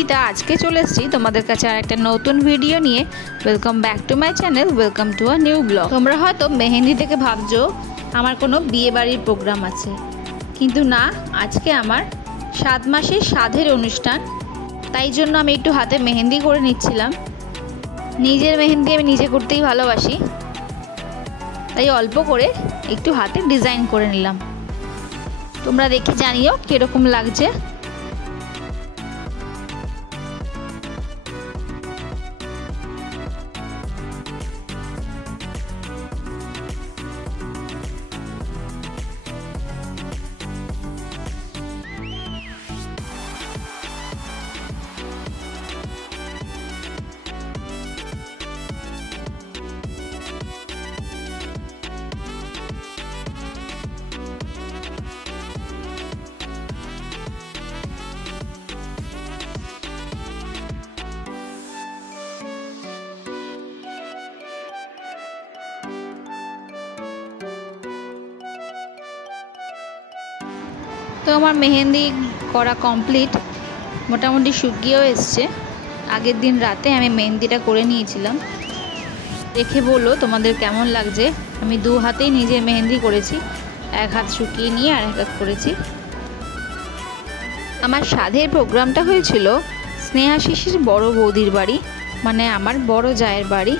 দিদিটা আজকে চলে এসেছি তোমাদের কাছে আর একটা নতুন ভিডিও নিয়ে। Welcome back to my channel, welcome to a new blog. তোমরা হয়তো মেহেন্দি থেকে ভাবছো আমার কোনো বিয়ে বাড়ির প্রোগ্রাম আছে, কিন্তু না, আজকে আমার 7 মাসের সাধের অনুষ্ঠান। তাই জন্য আমি একটু হাতে মেহেন্দি করে নিচ্ছিলাম। নিজের মেহেন্দি আমি নিজে করতেই ভালোবাসি, তাই অল্প করে একটু হাতে ডিজাইন করে নিলাম। তোমরা দেখে জানিও কীরকম লাগছে। তো আমার মেহেন্দি করা কমপ্লিট, মোটামুটি শুকিয়েও এসছে। আগের দিন রাতে আমি মেহেন্দিটা করে নিয়েছিলাম। দেখে বলো তোমাদের কেমন লাগছে। আমি 2 হাতেই নিজে মেহেন্দি করেছি, 1 হাত শুকিয়ে নিয়ে আর 1 হাত করেছি। আমার সাধের প্রোগ্রামটা হয়েছিল স্নেহাশিসের বড় বৌদির বাড়ি, মানে আমার বড় জায়ের বাড়ি।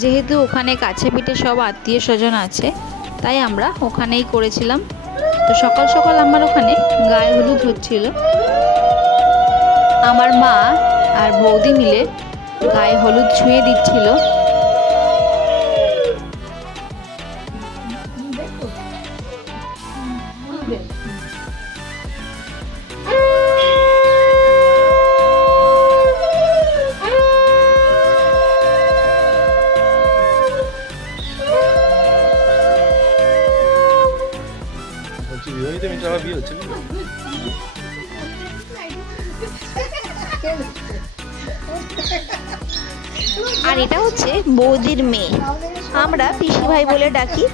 যেহেতু ওখানে কাছে পিঠে সব আত্মীয় স্বজন আছে, তাই আমরা ওখানেই করেছিলাম। তো সকাল সকাল আমার ওখানে গায়ে হলুদ হচ্ছিল। আমার মা আর বৌদি মিলে গায়ে হলুদ ছুঁয়ে দিচ্ছিল। আর এটা হচ্ছে বৌদির মেয়ে, আমরা পিসি ভাই বলে ডাকি।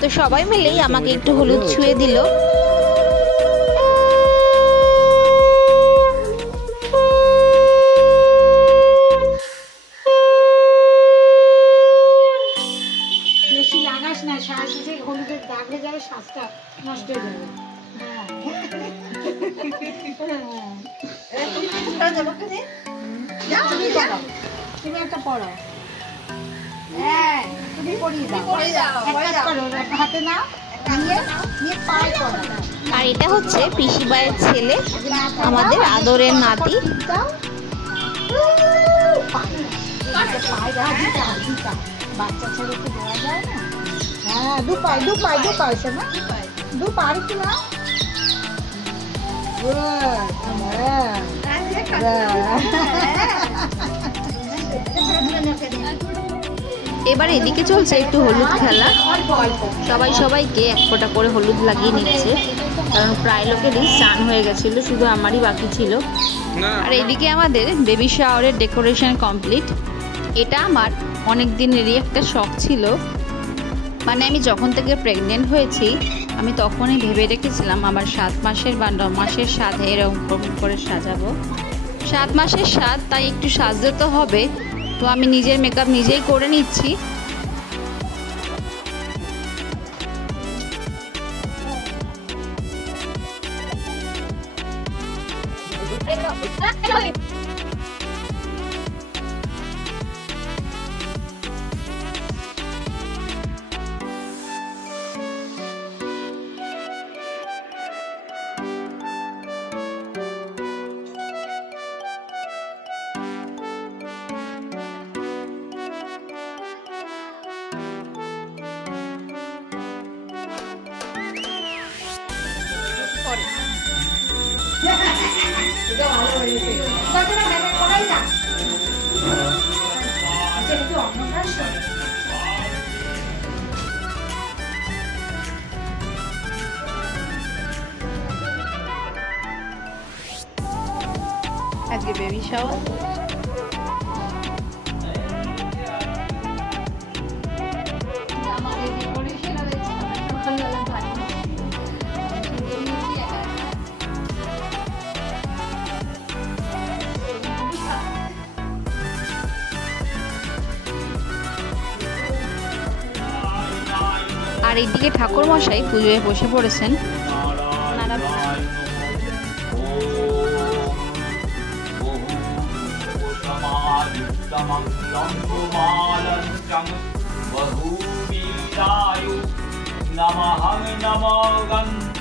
তো সবাই মিলেই আমাকে একটু হলুদ ছুঁয়ে দিল। বেশি লাগাস না, শ্বাসে হলুদের দাগ হয়ে যাবে, শ্বাসটা নষ্ট হয়ে যাবে। তুমি একটা পড়ো। হ্যাঁ, তুমি পড়িয়ে দাও। হাতে নাও, নিয়ে পায়ে পড়ো। আর এটা হচ্ছে পিসি ভাইয়ের ছেলে, আমাদের আদরের নাতি। বাচ্চা ছেলে তো দেওয়া যায় না। হ্যাঁ, দু পায়ে শোনা, 2 পা একটু নাও। এবার এদিকে চলছে একটু হলুদ খেলা। সবাই সবাইকে 1 ফোঁটা করে হলুদ লাগিয়ে নিচ্ছে, কারণ প্রায় লোকেরই স্নান হয়ে গেছিল, শুধু আমারই বাকি ছিল। আর এদিকে আমাদের বেবি শাওয়ারের ডেকোরেশন কমপ্লিট। এটা আমার অনেক দিনেরই একটা শখ ছিল, মানে আমি যখন থেকে প্রেগনেন্ট হয়েছি আমি তখনই ভেবে রেখেছিলাম আমার 7 মাসের বা 9 মাসের সাধে এরকম করে সাজাবো। 7 মাসের সাধ, তাই একটু সাজতে তো হবে। তো আমি নিজের মেকআপ নিজেই করে নিচ্ছি। আজকে বেবি শাওয়ার। আর এইদিকে ঠাকুর মশাই পুজোয় বসে পড়েছেন। नमहं नमो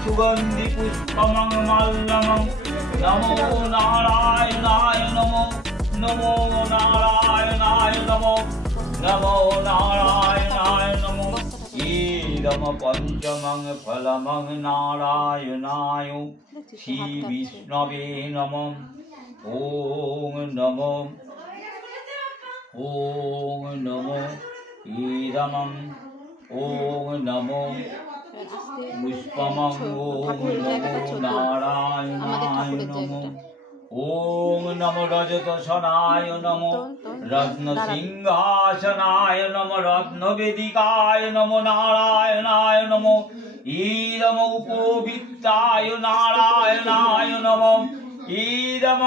सुगंधि पुष्पमं मल्लमं नमो नारायणाय नमो नमो नारायणाय नमो नमो नारायणाय नमो ईदम पंचमं फलमं नारायणाय श्री विष्णवे नमः ओम नमो ईदमं ओम नमो पुष्पमं ओम नमो नारायणाय नमो ओम नमो रजतसनाय नमो रत्न सिंहासनाय नमो रत्न वेदिकाय नमो नारायणाय नमो ईदम उपोभित्ताय नारायणाय नमो ईदम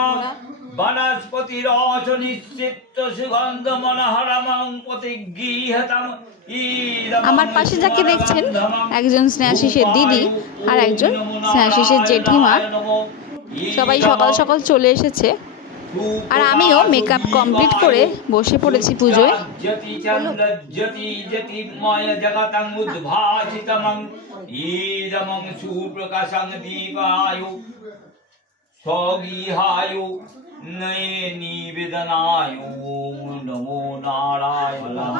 वनस्पति रस निश्चित सुगंध मनोहरमं प्रतिगृह्यतम्। আমার পাশে যাকে দেখছেন একজন স্নেহাশিসের দিদি আর একজন স্নেহাশিসের জেঠিমা, সবাই সকাল সকাল চলে এসেছে। আর আমিও মেকআপ কমপ্লিট করে বসে পড়েছি পুজোয়। निवेदनाय ओम नमो नारायणाय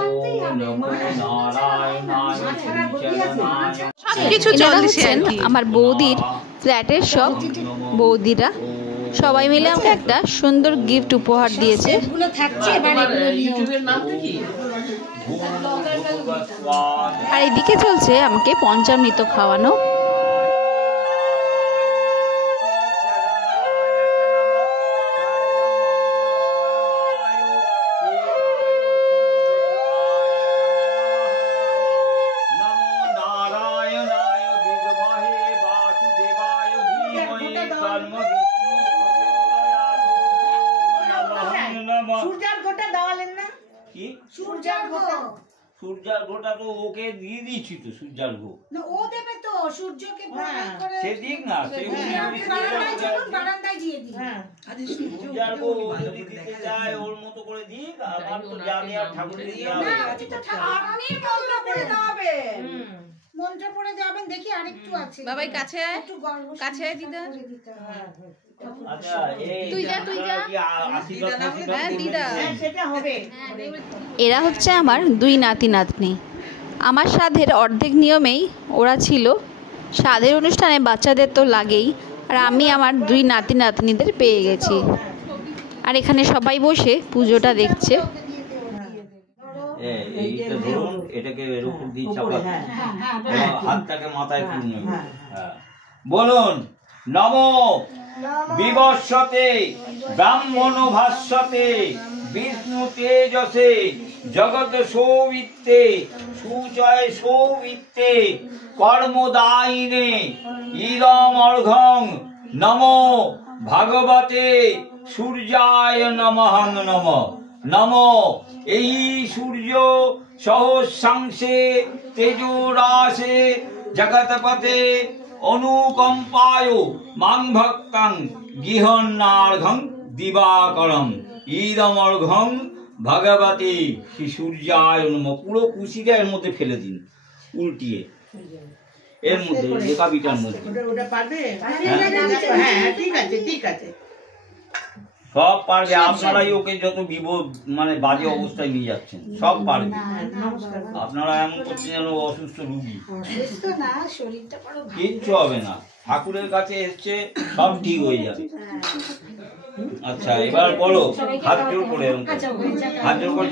ओम नमो नारायणाय কিছু চলছেন আমার বৌদির ফ্ল্যাটের সব বৌদিরা সবাই মিলে আমাকে একটা সুন্দর গিফট উপহার দিয়েছে। আর এদিকে চলছে আমাকে পঞ্চামৃত খাওয়ানো। সূর্যার্ঘটা তো ওকে দিয়ে দিয়েছি তো, সূর্যার্ঘ না ও দেবে তো, সূর্যকে প্রণাম করে সে দিক না, সে বারান্দায় দিয়ে দিই। সূর্যার্ঘ যদি দিতে যায় ওর মতো করে দিক, আমার তো জানি আর ঠাকুরের দিয়ে না আপনি তো আপনি মন্ত্র পড়ে যাবেন, মন্ত্র পড়ে যাবেন। দেখি আরেকটু আছে বাবাই কাছে আয়, একটু গর্ব কাছে আয় দিদা। আচ্ছা এই তুই যা হ্যাঁ দিদা, সেটা হবে। এরা হচ্ছে আমার দুই নাতি নাতনি। আমার সাধের অর্ধেক নিয়মেই ওরা ছিল। সাধের অনুষ্ঠানে বাচ্চাদের তো লাগেই, আর আমি আমার দুই নাতি নাতনিদের পেয়ে গেছি। আর এখানে সবাই বসে পুজোটা দেখছে। এইটা ধরুন, এটাকে এর উপর দিয়ে চাপাতে, হাতটাকে মাথায় তুলে বলুন নমো বিবস্বতে ব্রাহ্মণ ভাস্বতে বিষ্ণু তেজসে জগৎ সৌবিত্তে সুজয় সৌবিত্তে কর্মদায়িনে ইদম অর্ঘং নমো ভগবতে সূর্যায় নমঃ নমঃ নমো এই সূর্য সহস্রাংশে তেজোরাশে জগৎপতে অনুকম্পায় মাং ভক্তাং গৃহন্নার্ঘং দিবাকরম ইদম অর্ঘং ভগবতী শ্রী সূর্যায় নমঃ। পুরো কুশিটা এর মধ্যে ফেলে দিন, উল্টিয়ে এর মধ্যে লেখাবিটার মধ্যে। ওটা পারবে? হ্যাঁ ঠিক আছে ঠিক আছে, সব পারবে। আপনারাই ওকে যত মানে বাজে অবস্থায় নিয়ে যাচ্ছেন, সব পারবে। আপনারা এমন করছেন যেন অসুস্থ রুগী। কিচ্ছু হবে না, ঠাকুরের কাছে এসছে, সব ঠিক হয়ে যাবে। আচ্ছা এবার বলো, হাত জোর করে হাত জোর করে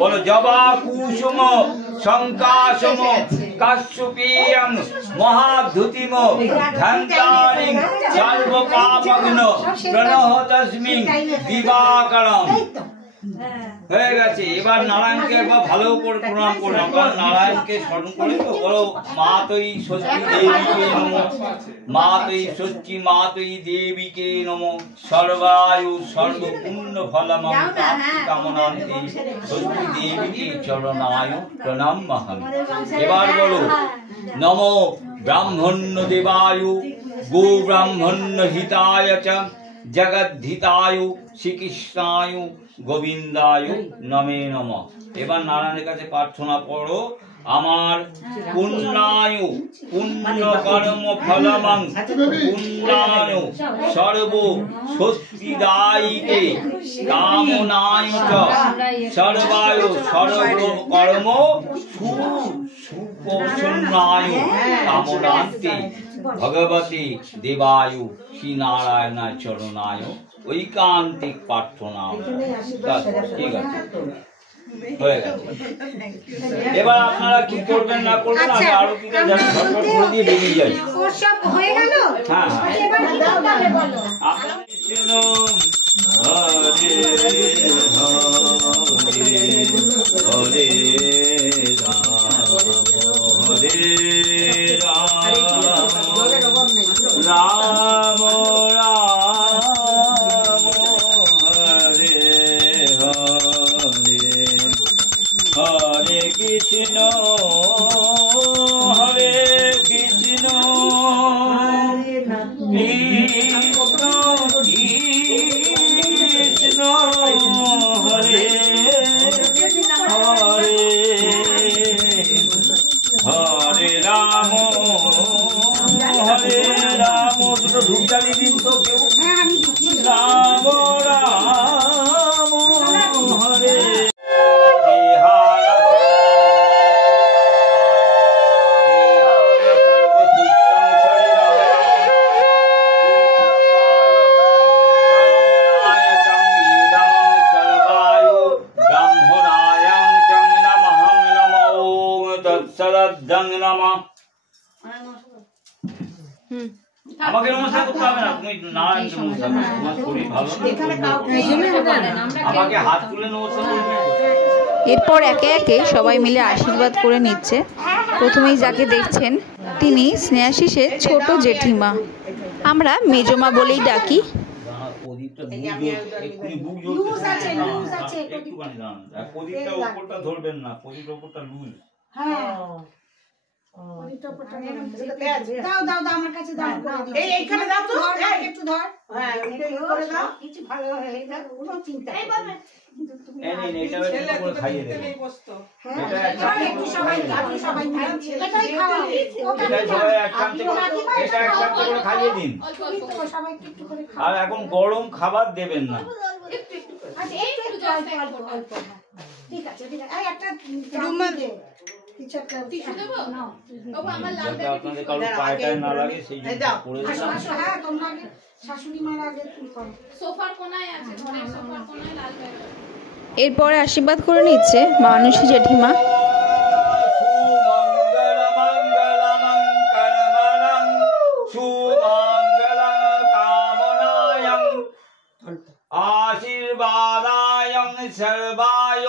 বলো জবা কুসুম শঙ্কাসম কাশ্যপীয়ং মহাধুতিম ধ্যানকারিং সর্বপাপগ্ন প্রণহ তস্মিং দিবাকরম। হয়ে গেছে। এবার নারায়ণকে একবার ভালো করে প্রণাম করলাম, কারণ নারায়ণকে স্মরণ করে তো বলো মা তৈ ষষ্ঠী দেবীকে নমঃ, মা তৈ ষষ্ঠী মা তৈ দেবীকে নমঃ, সর্বায়ু সর্বপুণ্য ফলমং প্রাপ্তি কামনান্তে ষষ্ঠী দেবীকে চরণায় প্রণাম্যহমি। এবার বলো নমো ব্রাহ্মণ্য দেবায়ু গো ব্রাহ্মণ্য হিতায় চ জগদ্ধিতায় শ্রীকৃষ্ণায় গোবিন্দায় নমে নমঃ। এবার নারায়ণের কাছে প্রার্থনা করো, আমার পুণ্যায় পুণ্য কর্ম ফলমং পুণ্যায় সর্ব স্বস্তিদায়িকে কামনায় চ সর্বায় সর্ব কর্ম সুপোষণায় কামনান্তে ভগবতী দেবায়ু শ্রী নারায়ণায় চরণায় ঐকান্তিক প্রার্থনা। ঠিক আছে, হয়ে গেছে। এবার আপনারা কি করবেন না করবেন আমি আরো কি করে দিয়ে বেরিয়ে যাই। হ্যাঁ হরে রাম রাম হরে হরে হরে কৃষ্ণ হরে কৃষ্ণ কৃষ্ণ কৃষ্ণ হরে হরে হরে রাম হরে রাম। দুটো ধূপকালি দিন তো কেউ। রাম রাম হরে আমাকে নমস্কার করতে হবে না, তুমি নারায়ণকে নমস্কার করো, তোমার শরীর ভালো আমাকে হাত তুলে নমস্কার করবে। এরপর একে একে সবাই মিলে আশীর্বাদ করে নিচ্ছে। প্রথমেই যাকে দেখছেন তিনি স্নেহাশিসের ছোট জেঠিমা, আমরা মেজমা বলেই ডাকি। প্রদীপটা উপরটা ধরবেন না, প্রদীপটা উপরটা লুজ। দাও দাও দাও আমার কাছে দাও, এই এইখানে দাও তো, একটু ধর। হ্যাঁ এটা করে দাও, কিছু ভালো হয়ে যাবে, কোনো চিন্তা নেই। এই নেই এটা একটু করে খাইয়ে দেব। এটা একটু সবাই আপনি সবাই এটাই খাও, এটা সবাই এক চামচ করে, এটা এক চামচ করে খাইয়ে দিন। সবাই একটু করে খাও। আর এখন গরম খাবার দেবেন না। আচ্ছা এই একটু অল্প অল্প। ঠিক আছে ঠিক আছে, এই একটা রুমাল দে, কিছু একটা টিস্যু দেব না, ওগো আমার লাগবে, আপনাদের কারো পায়টায় না লাগে সেই জন্য করে দিলাম। হ্যাঁ তোমরা আগে শাশুড়ি মার আগে তুমি করো। সোফার কোনায় আছে, ঘরের সোফার কোনায় লাল ব্যাগ। এরপরে আশীর্বাদ করে নিচ্ছে মানসী জেঠিমা। আশীর্বাদায়ং সর্বায়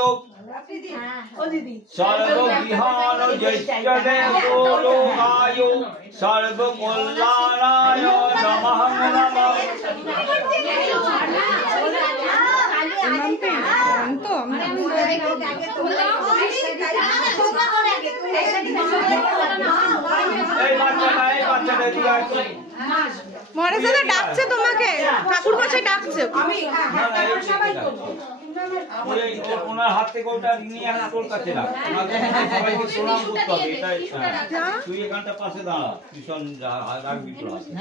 সর্ববিহান জৈষ্ঠদে লোকায় সর্বকল্যাণায় নমঃ নমঃ। মরে সাথে ডাকছে তোমাকে, ঠাকুর মশাই ডাকছে। ওনার হাত থেকে ওটা নিয়ে আমি তোর কাছে রাখ, সবাইকে প্রণাম করতে হবে। এটাই তুই এখানটা পাশে দাঁড়া, ভীষণ রাখবি তোর হাতে।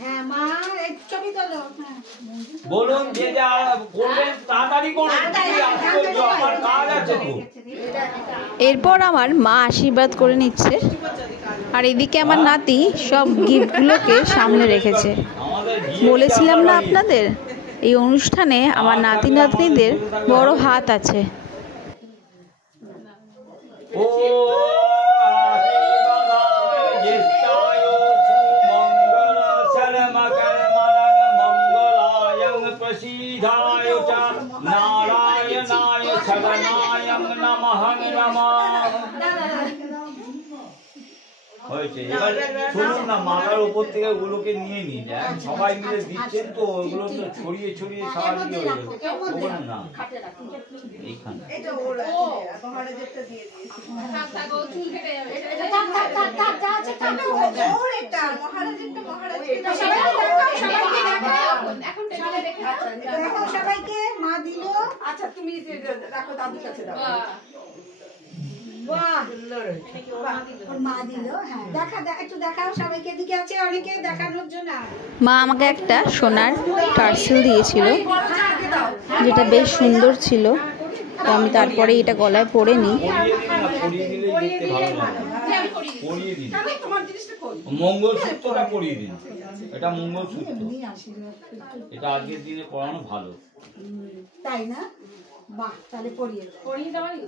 হ্যাঁ মা এই ছবি তোলো। বলুন যে যা করবেন তাড়াতাড়ি করুন, আমার কাজ আছে তো। এরপর আমার মা আশীর্বাদ করে নিচ্ছে, আর এদিকে আমার নাতি সব গিফটগুলোকে সামনে রেখেছে। বলেছিলাম না আপনাদের, এই অনুষ্ঠানে আমার নাতি নাতনিদের বড় হাত আছে। ও জ্যেষ্ঠায় সুমঙ্গল শরমকর্মণং মঙ্গলায়ং প্রসীদায় চ নারায়ণ হয়েছে। এবার শুনুন না, মাথার উপর থেকে ওগুলোকে নিয়ে নিন, সবাই মিলে দিচ্ছেন তো, ওগুলো তো ছড়িয়ে ছড়িয়ে সারাদিকে হয়ে যাবে। ওগুলো না এইখানে চুল কেটে যাবে। সবাইকে মা দিল। আচ্ছা তুমি রাখো, দাদুর কাছে দাও। মা দিল। হ্যাঁ একটু দেখাও সবাইকে, দিকে আছে অনেকে দেখানোর জন্য। মা আমাকে একটা সোনার পার্সেল দিয়েছিল, যেটা বেশ সুন্দর ছিল। তো আমি তারপরে এটা গলায় পরে নিই। পরিয়ে দিলেই দেখতে ভালো লাগে। পরিয়ে দিন, মঙ্গলসূত্রটা পরিয়ে দিন। এটা মঙ্গলসূত্র, এটা আজকের দিনে পরানো ভালো, তাই না? বাহ, তাহলে পরিয়ে দেওয়াই।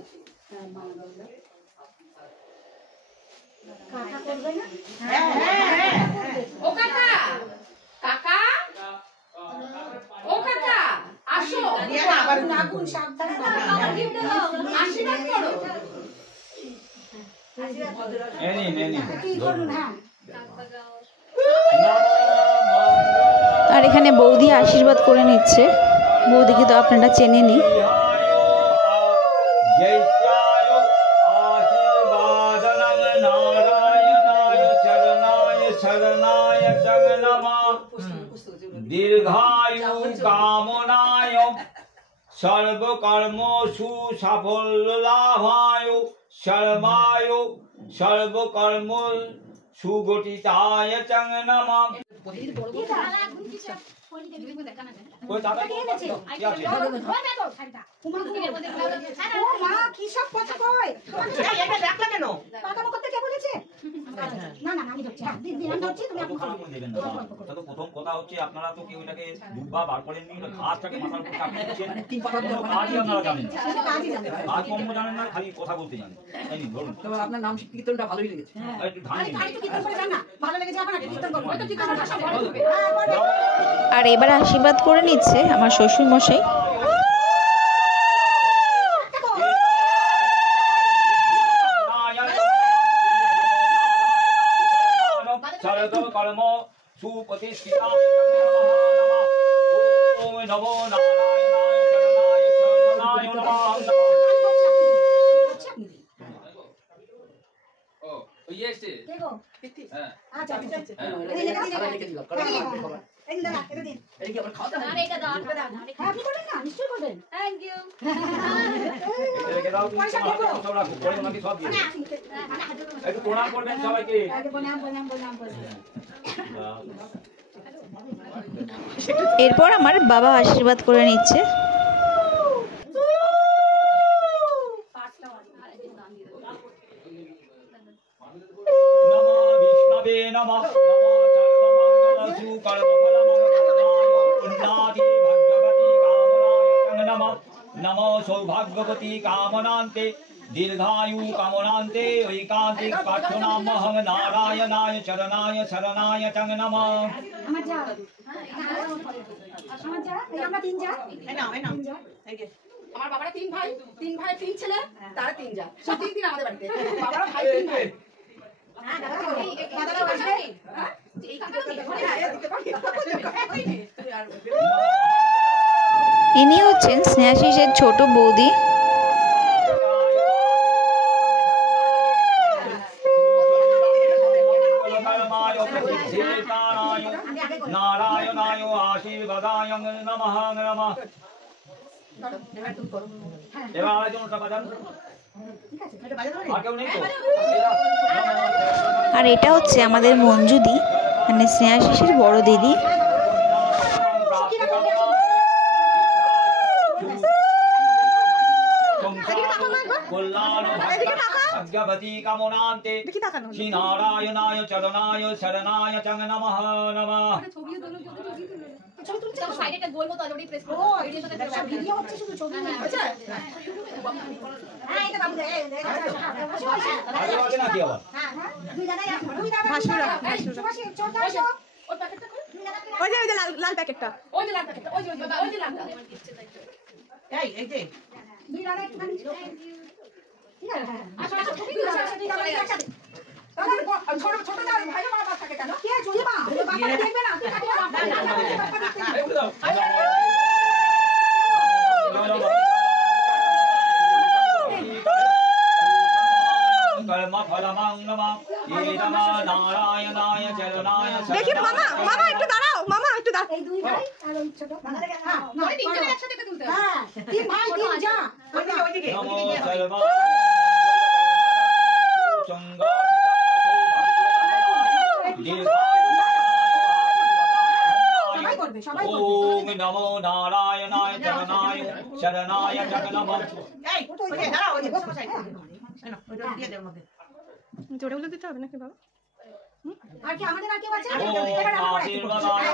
কাকা করবে না? ও কাকা, কাকা, ও কাকা আসো। আগুন সাবধানে আশীর্বাদ করো। কি করুন? হ্যাঁ আর এখানে বৌদি আশীর্বাদ করে নিচ্ছে। বৌদিকে তো আপনারা চেনেনই। দীর্ঘায়ু কামনায় সর্বকর্ম সুসাফল্য লাভায় শর্মায় সর্বকর্ম সুগঠিতায় চং নমঃ। কি সব কথা কয়? প্রথম কথা হচ্ছে, আপনারা তো কেউ এটাকে দুব্বা বার করেননি, ঘাসটাকে মাথার উপর চাপিয়ে দিচ্ছেন। কাজই আপনারা জানেন, কাজ কম জানেন না, খালি কথা বলতে জানেন। ধরুন আপনার নাম কীর্তনটা ভালোই লেগেছে। একটু ধান আর এবার আশীর্বাদ করে নিচ্ছে আমার শ্বশুর মশাই। কর্ম সুপ্রতিষ্ঠিতা ওম নমো নারায়ণায় চরণায় শরণায় নমঃ। ও ইয়ে এসছে। হ্যাঁ আচ্ছা আপনি করবেন না? নিশ্চয়ই করবেন। Thank you. একটু প্রণাম করবেন সবাইকে। এরপর আমার বাবা আশীর্বাদ করে নিচ্ছে। নমো বিষ্ণবে নমঃ, নমো সর্বমঙ্গল সুকর্মফল মঙ্গলায় উন্নতি ভাগ্যবতী কামনায় নমঃ। নমো সৌভাগ্যবতী কামনান্তে দীর্ঘায়ু কামনান্তে ঐকান্তিক প্রার্থনামহং নারায়ণায় চরণায় শরণায় চং নমঃ। আমার যা আমরা তিন যা। আমার বাবারা তিন ভাই তিন ছেলে, তারা তিন যা। তিন দিন আমাদের বাড়িতে বাবারা ভাই তিন ভাই। ইনি হচ্ছেন স্নেহাশিসের ছোট বৌদি। নারায়ণায় আশীর্বাদায় নমঃ নমঃ। এবার আরেকজনটা বাজান। আর কেউ নেই তো? আর এটা হচ্ছে আমাদের মঞ্জুদি, মানে স্নেহাশিসের বড় দিদি। ভাগ্যবতী কামনান্তে শ্রী নারায়ণায় চরণায় শরণায় চং নমঃ নমঃ। লাল প্যাকেটটা ছোট ছোট ভাই বাবা থাকে কেন কে চলে মা বাবা দেখবে না তুই কাটি বাবা দেখি মামা মামা একটু দাঁড়াও মামা একটু দাঁড়াও এই দুই ভাই আর ওই ছোট ওই তিনজনে একসাথে তুলতে হবে হ্যাঁ তিন ভাই তিন যা ওইদিকে সবাই করবে সবাই করবে ওম নমো নারায়ণায় চরণায় শরণায় জগন্নাথ। এই ওইদিকে দাঁড়াও ওইদিকে বসো বসাই না ওইটা দিয়ে দে মধ্যে জোরে বলে দিতে হবে নাকি বাবা আর কি আমাদের আর কেউ আছে ওম আশীর্বাদায়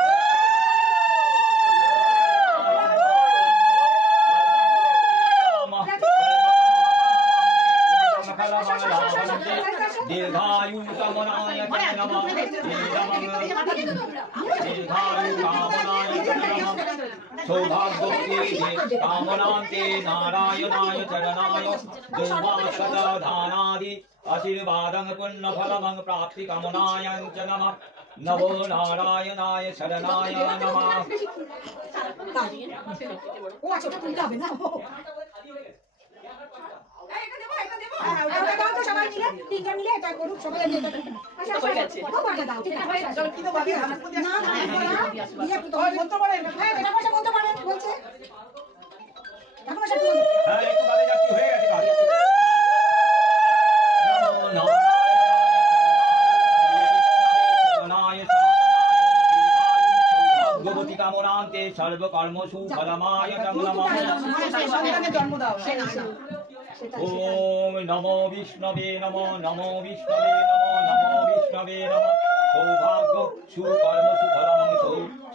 दीर्घायु कामनाय नमः दीर्घायु कामनाय नमः सौभाग्यवती कामनान्ते नारायणाय चरणाय दुर्वासदानादि आशीर्वादं पुण्यफलं प्राप्ति कामनाय च नमः नमो नारायणाय शरणाय नमः। ও আচ্ছা ওটা তুলতে হবে না এটা দেবো ওটা দাও তো সবাই মিলে তিনজন মিলে এটা করুক সবাই মিলে এটা আচ্ছা ও বাটা দাও ঠিক আছে চলো কি তো বাকি না না ইয়ে তো বলতে পারেন হ্যাঁ এটা বসে বলতে পারেন বলছে এখন সব হ্যাঁ একটু বাদে যাচ্ছি হয়ে গেছে কাজ। নমো নারায়ণায় ভগবতী কামনান্তে সর্বকর্মসু ফলমায় নমঃ। সন্তানের জন্ম দাও ওম নমো বিষ্ণবে নমো নমো বিষ্ণবে নমো নমো বিষ্ণবে নমঃ। সৌভাগ্য সুকর্ম সুফলং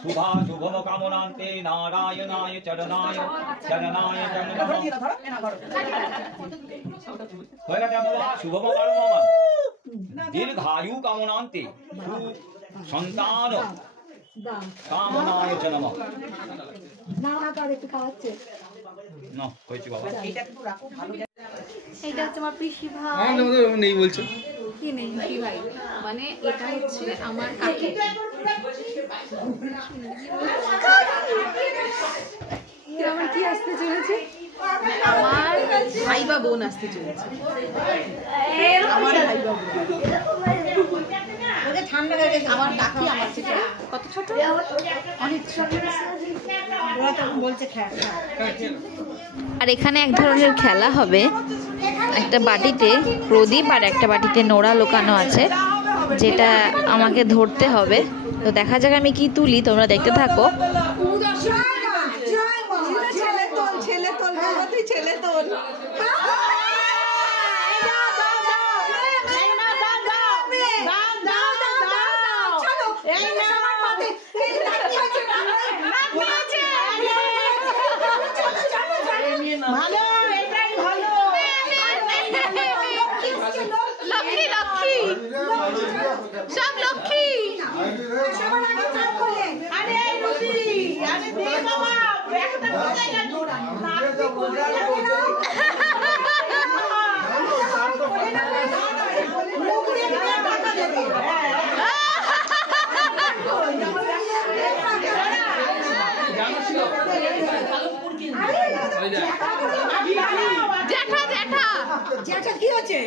শুভা শুভম কামনান্তে নারায়ণায় চরণায় শরণায় নমঃ। হয়ে গেছে বাবা শুভম কর্ম দীর্ঘায়ু কামনান্তে সন্তান কামনায় চ নমঃ। না না তার একটু খাওয়াচ্ছে না হয়েছে বাবা। এটা হচ্ছে আমার পিসি ভাই নেই বলছো কি নেই পিসি ভাই মানে এটা হচ্ছে আমার কাকি আমার কি আসতে চলেছে আমার ভাই বা বোন আসতে চলেছে আমার ভাই বা বোন ওদের ঠান্ডা হয়ে গেছে আমার কাকি আমার থেকে কত ছোট অনেক ছোট ওরা তখন বলছে খা আর এখানে এক ধরনের খেলা হবে, একটা বাটিতে প্রদীপ আর একটা বাটিতে নোড়া লোকানো আছে, যেটা আমাকে ধরতে হবে। তো দেখা যাক আমি কি তুলি, তোমরা দেখতে থাকো। ছেলে তোল তুই ছেলে তোল ভালো এটাই ভালো লক্ষ্মী লক্ষ্মী সব লক্ষ্মী আরে রুটি আরে দে বাবা একটা কোথায় গেল জ্যাঠা জ্যাঠা জ্যাঠা কি হচ্ছে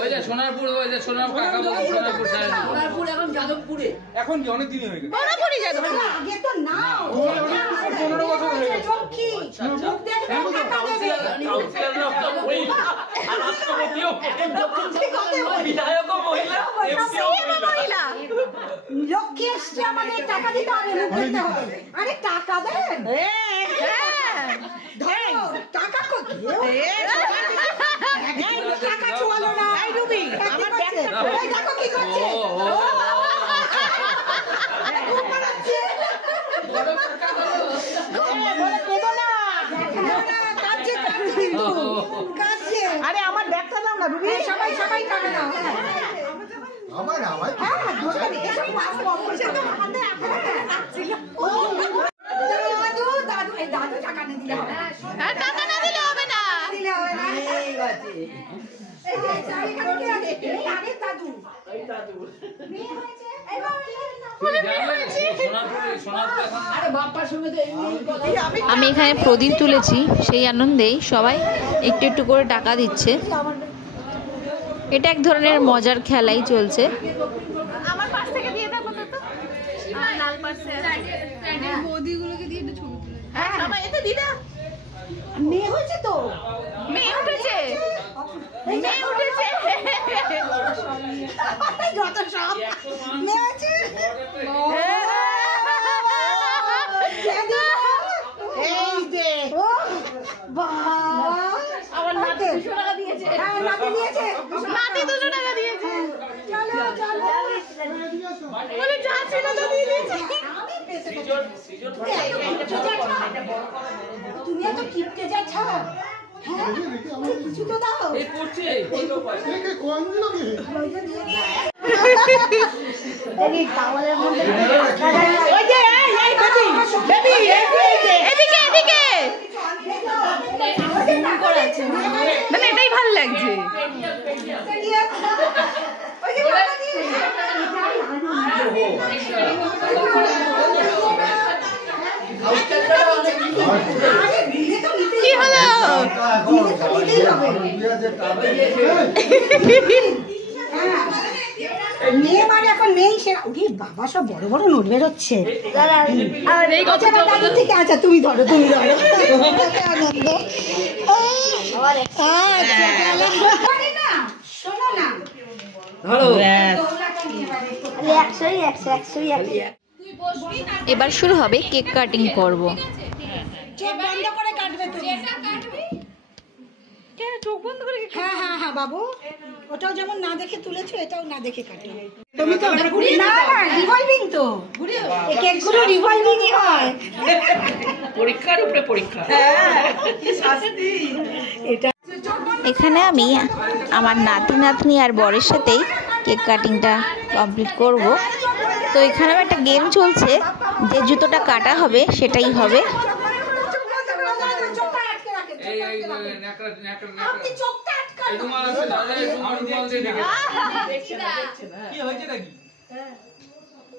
ওই যে সোনারপুর ওই যে সোনারপুর কাকা বলে সোনারপুর সাইড সোনারপুর এখন যাদবপুরে এখন কি অনেক দিন হয়ে গেছে বড়পুরি যাবে আগে তো নাও 15 বছর হয়ে গেছে লক্ষ্মী মুখ দেখবে টাকা দেবে কাউন্সিলররা ওই রাষ্ট্রপতিও বিধায়ক মহিলা এমপিও মহিলা লক্ষ্মী এসছে আমাদের টাকা দিতে হবে মুখ দেখতে হবে আরে টাকা দেন ধরো টাকা কত টাকা চুয়ালো না এই রুবি আমার ব্যাগটা এই দেখো কি করছে আরে আমার ব্যাগটা দাও না রুবি সবাই সবাই টাকা দাও আমার আমার হ্যাঁ এসব পাসপোর্ট সে তো হাতে রাখছিল দাদু দাদু এই দাদু টাকা না দিলে হবে আর টাকা না দিলে হবে না দিলে হবে না এই আছে এই চারি কাছে আছে এই আরে দাদু মেয়ে হয়েছে আমি এখানে প্রদীপ তুলেছি, সেই আনন্দেই সবাই একটু একটু করে টাকা দিচ্ছে। এটা এক ধরনের মজার খেলাই চলছে। আমার পাশ থেকে দিয়ে দাও তো, আমার লাল পাশে বৌদিগুলোকে দিয়ে একটু ছবি তুলে। হ্যাঁ সবাই এতে দিদা মেয়ে হয়েছে তো, মেয়ে উঠেছে, মেয়ে উঠেছে। যত সব মেয়ে হয়েছে। এই যে বাবা আমার নাতি 200 টাকা দিয়েছে। হ্যাঁ নাতি দিয়েছে, নাতি 200 টাকা দিয়েছে। চলো চলো বলে যা ছিল তো দিয়ে দিয়েছে। আমি পেছে তুমি এত কিপটে যাচ্ছ। হ্যাঁ কিছু তো দাও। এই পড়ছে একে কোন দিল কি? এই টাওয়ালের মধ্যে ওই যে এই বেবি বেবি এদিকে এদিকে মানে এটাই ভালো লাগছে। কি হলো? মেয়ে মানে এখন মেয়ে সেরা। ওরে বাবা সব বড় বড় নোট বেরোচ্ছে। থেকে আচ্ছা তুমি ধরো তুমি ধরো। আনন্দ শোনো না এবার শুরু হবে কেক কাটিং পর্ব। চোখ বন্ধ করে কাটবে তুমি। চোখ বন্ধ করে হ্যাঁ হ্যাঁ হ্যাঁ বাবু, ওটাও যেমন না দেখে তুলেছো এটাও না দেখে কাটো। তুমি তো না না রিভলভিং তো, এই কেকগুলো রিভলভিংই হয়। পরীক্ষার উপরে পরীক্ষা। কি শাস্তি এটা এখানে আমি আমার নাতি নাতনি আর বরের সাথেই কেক কাটিংটা কমপ্লিট করব। তো এখানেও একটা গেম চলছে, যে জুতোটা কাটা হবে সেটাই হবে। এই এই নেকড়া নেকড়া আপনি চোখটা আটকান। এই রুমাল আছে দাদা, এই রুমাল দিয়ে দেখে দেখছে না কি হয়েছে নাকি?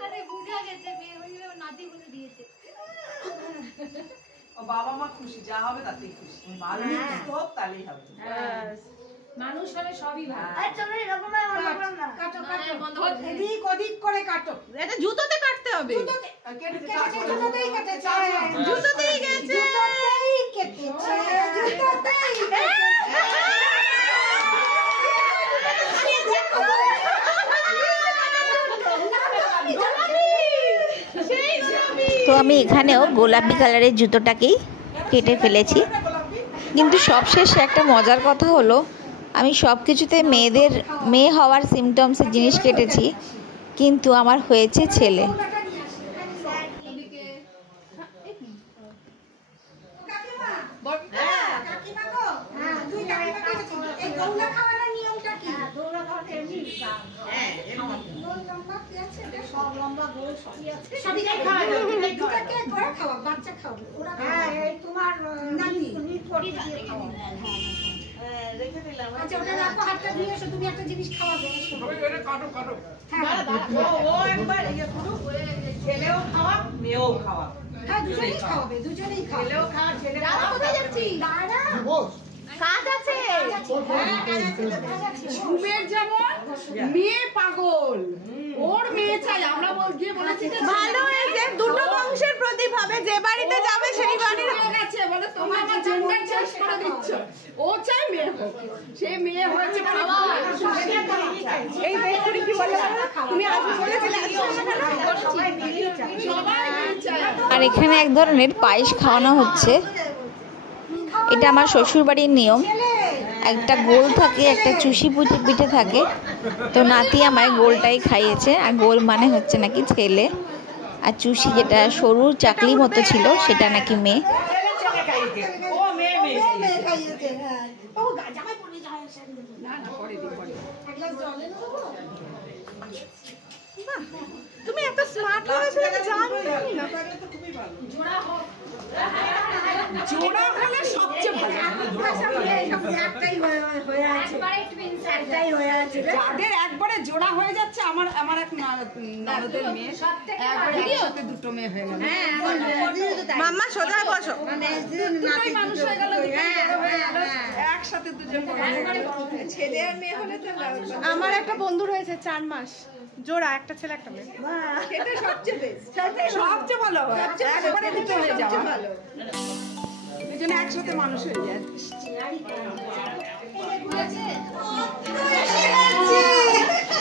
আরে বুঝা গেছে মেয়ে হয়ে যাবে, নাতি বলে দিয়েছে। ও বাবা মা খুশি, যা হবে তাতেই খুশি। মানুষ তো তাহলেই হবে। মানুষ হলে সবই ভালো। কাটো কাটো এদিক ওদিক করে কাটো। এটা জুতোতে কাটতে হবে। জুতোতেই কেটেছে, জুতোতেই গেছে। জুতোতেই কেটেছে, জুতোতেই তো আমি এখানেও গোলাপি কালারের জুতোটাকেই কেটে ফেলেছি। কিন্তু সবশেষে একটা মজার কথা হলো, আমি সব কিছুতে মেয়ে হওয়ার সিমটমসের জিনিস কেটেছি, কিন্তু আমার হয়েছে ছেলে। কাকিমা গো, তুই কাকিমা কেটেছিস। এই দৌলা খাওয়ানোর নিয়মটা কি? দৌলা খাওয়াতে এমনি গোল লম্বা কি আছে? সব লম্বা গোল সবই আছে। সবই খাওয়া যাবে। দুটো কেক করে খাওয়া, বাচ্চা খাওয়াবে। ওরা এই তোমার নানি পড়ি দিয়ে খাওয়াবে। রেখে দিলাম। আচ্ছা ওটা রাখো, হাতটা ধুয়ে এসো, তুমি একটা জিনিস খাওয়াবে। সবাই এটা কাটো কাটো। ও একবার ইয়ে করো, ছেলেও খাওয়া মেয়েও খাওয়া। হ্যাঁ দুজনেই খাওয়াবে, দুজনেই খাওয়াবে। ছেলেও খাওয়া ছেলে দাদা কোথায় যাচ্ছি? দাঁড়া। বস কাজ আছে। ঘুমের যেমন মেয়ে পাগল, ওর মেয়ে চাই। আমরা গিয়ে বলেছি যে ভালো হয়েছে, দুটো বংশের প্রদীপ হবে, যে বাড়িতে যাবে সেই বাড়ির হয়ে গেছে, বলে তুমি আমার জেন্ডার চেঞ্জ করে দিচ্ছ। ও চাই মেয়ে হোক, সে মেয়ে হয়েছে খাওয়া। এই বেকুড়ি কি বলে তুমি আজ বলেছিলে সবাই মিলে চাই। আর এখানে এক ধরনের পায়েস খাওয়ানো হচ্ছে। এটা আমার শ্বশুরবাড়ির নিয়ম। একটা গোল থাকে, একটা চুষি পিঠে থাকে। তো নাতি আমায় গোলটাই খাইয়েছে, আর গোল মানে হচ্ছে নাকি ছেলে, আর চুষি যেটা সরু চাকলি মতো ছিল সেটা নাকি মেয়ে। ও মেয়ে মেয়ে মেয়ে খাইয়েছে, হ্যাঁ। ও জামাই পড়ে যায়। না না পরে দি পরে। এক গ্লাস জল এনে দেবো? তুমি এত স্মার্ট হয়েছো আমি জানি না। জোড়া হলে সবচেয়ে ভালো। একটাই হয়ে আছে, একটাই হয়ে আছে। যাদের একবারে জোড়া হয়ে যাচ্ছে আমার আমার এক ননদের মেয়ে একসাথে দুটো মেয়ে হয়ে গেল। মাম্মা সোজা বসো, দুটোই মানুষ হয়ে গেল, একসাথে দুজন ছেলে আর মেয়ে হলে তো। আমার একটা বন্ধু রয়েছে 4 মাস জোড়া, একটা ছেলে একটা মেয়ে। এটা সবচেয়ে বেস্ট, সবচেয়ে ভালো হয়, একবারে দুটো হয়ে যাওয়া ভালো, এই জন্য একসাথে মানুষ হয়ে যায়।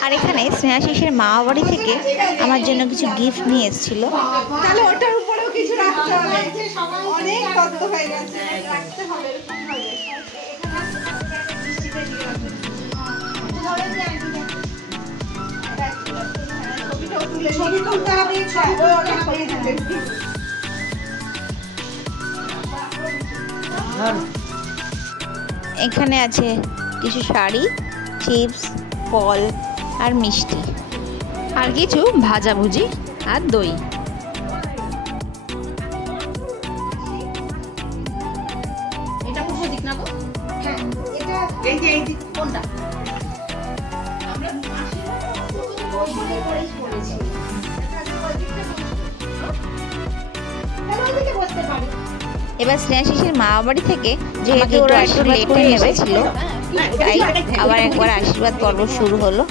আর এখানে স্নেহাশিসের মা বাড়ি থেকে আমার জন্য কিছু গিফট নিয়ে এসেছিল। তাহলে ওটার উপরেও কিছু রাখতে হবে, অনেক তত্ত্ব হয়ে গেছে, রাখতে হবে। ছবি তুলতে হবে, এখানে আছে কিছু শাড়ি, চিপস, ফল আর মিষ্টি, আর কিছু ভাজাভুজি আর দই। এটা পূর্ব দিক না গো? হ্যাঁ, এটা এই যে কোনটা? আমরা ওই দিকে করেই পড়েছি। ওইদিকে বসতে পারি। এবার স্নেহাশিসের মা বাড়ি থেকে যেহেতু ওরা একটু লেট হয়ে এসেছিল, তাই আবার একবার আশীর্বাদ পর্ব শুরু হলো।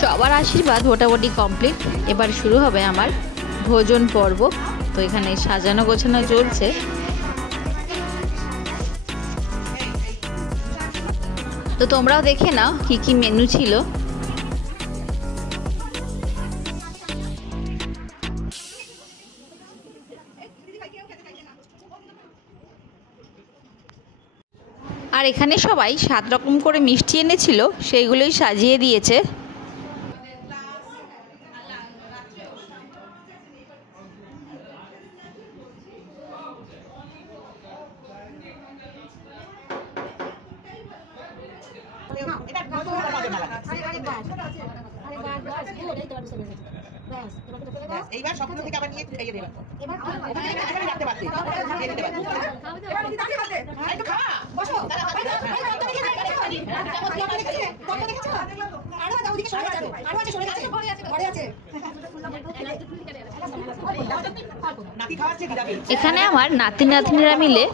সবার আশীর্বাদ মোটামুটি কমপ্লিট। এবার শুরু হবে আমার ভোজন পর্ব। তো এখানে সাজানো গোছানো চলছে। তো তোমরাও দেখে নাও কি কি মেনু ছিল। আর এখানে সবাই 7 রকম করে মিষ্টি এনেছিল, সেইগুলোই সাজিয়ে দিয়েছে। এইবার স্বপ্ন থেকে আবার নিয়ে খাইয়ে দেবেন। এখানে আমার নাতি নাতনিরা মিলে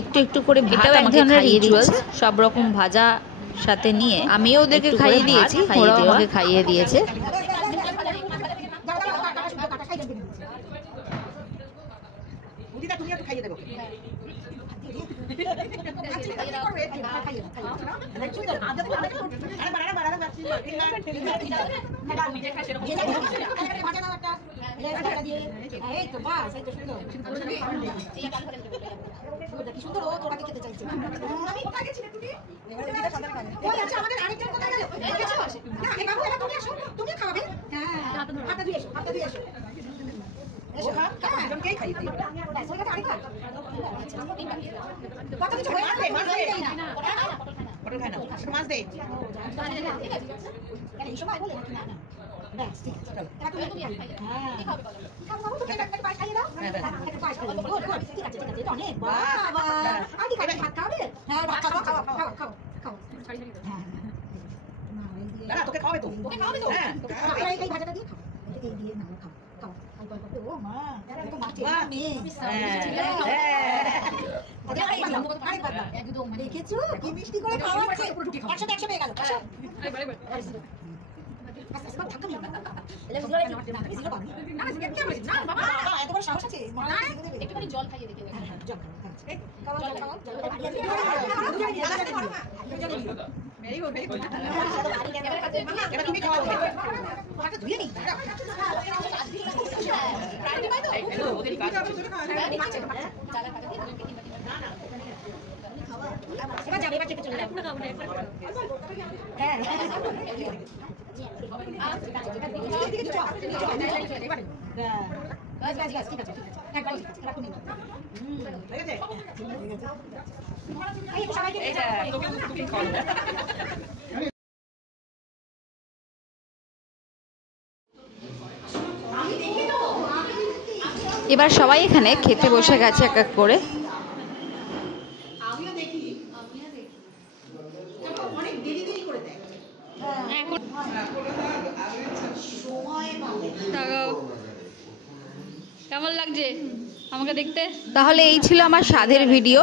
একটু একটু করে ভাত আমাকে খাইয়ে দিয়েছে, সব রকম ভাজা সাথে নিয়ে। আমিও ওদেরকে খাইয়ে দিয়েছি, ওরাও আমাকে খাইয়ে দিয়েছে। এসো দুজনকেই খাইয়ে দিই ব্যাস ওই কথা আরেকবার কত কিছু হয়ে গেছে মাছ দেই না পটল খায় না মাছ দেই এই সময় বলে না না ব্যাস ঠিক আছে চলো এটা তুমি হ্যাঁ কি খাবে বলো খাবো খাবো তুমি একটা পাঁচ খাইয়ে দাও একটা পাঁচ খাইয়ে দাও গুড গুড ঠিক আছে এটা অনেক বাবা আর কি খাবে ভাত খাবে হ্যাঁ ভাত খাও খাও খাও খাও খাও হ্যাঁ না তোকে খাওয়াবে তো হ্যাঁ তোকে খাওয়াবে এই ভাজাটা দিয়ে খাও এই দিয়ে না খাও খাও অল্প অল্প ও মা তো মাছ মেয়ে আরেকবার একদম দেখেছো কি মিষ্টি করে খাওয়াচ্ছে 100 পেয়ে গেল একটুখানি জল খাইয়ে দেখে এবার সবাই এখানে খেতে বসে গেছে এক এক করে। কেমন লাগছে আমাকে দেখতে? তাহলে এই ছিল আমার স্বাদের ভিডিও,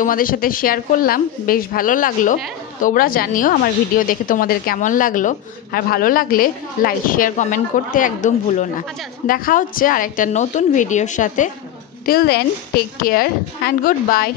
তোমাদের সাথে শেয়ার করলাম, বেশ ভালো লাগলো। তোমরা জানিও আমার ভিডিও দেখে তোমাদের কেমন লাগলো, আর ভালো লাগলে লাইক শেয়ার কমেন্ট করতে একদম ভুলো না। দেখা হচ্ছে আর একটা নতুন ভিডিওর সাথে। Till then take care and good bye.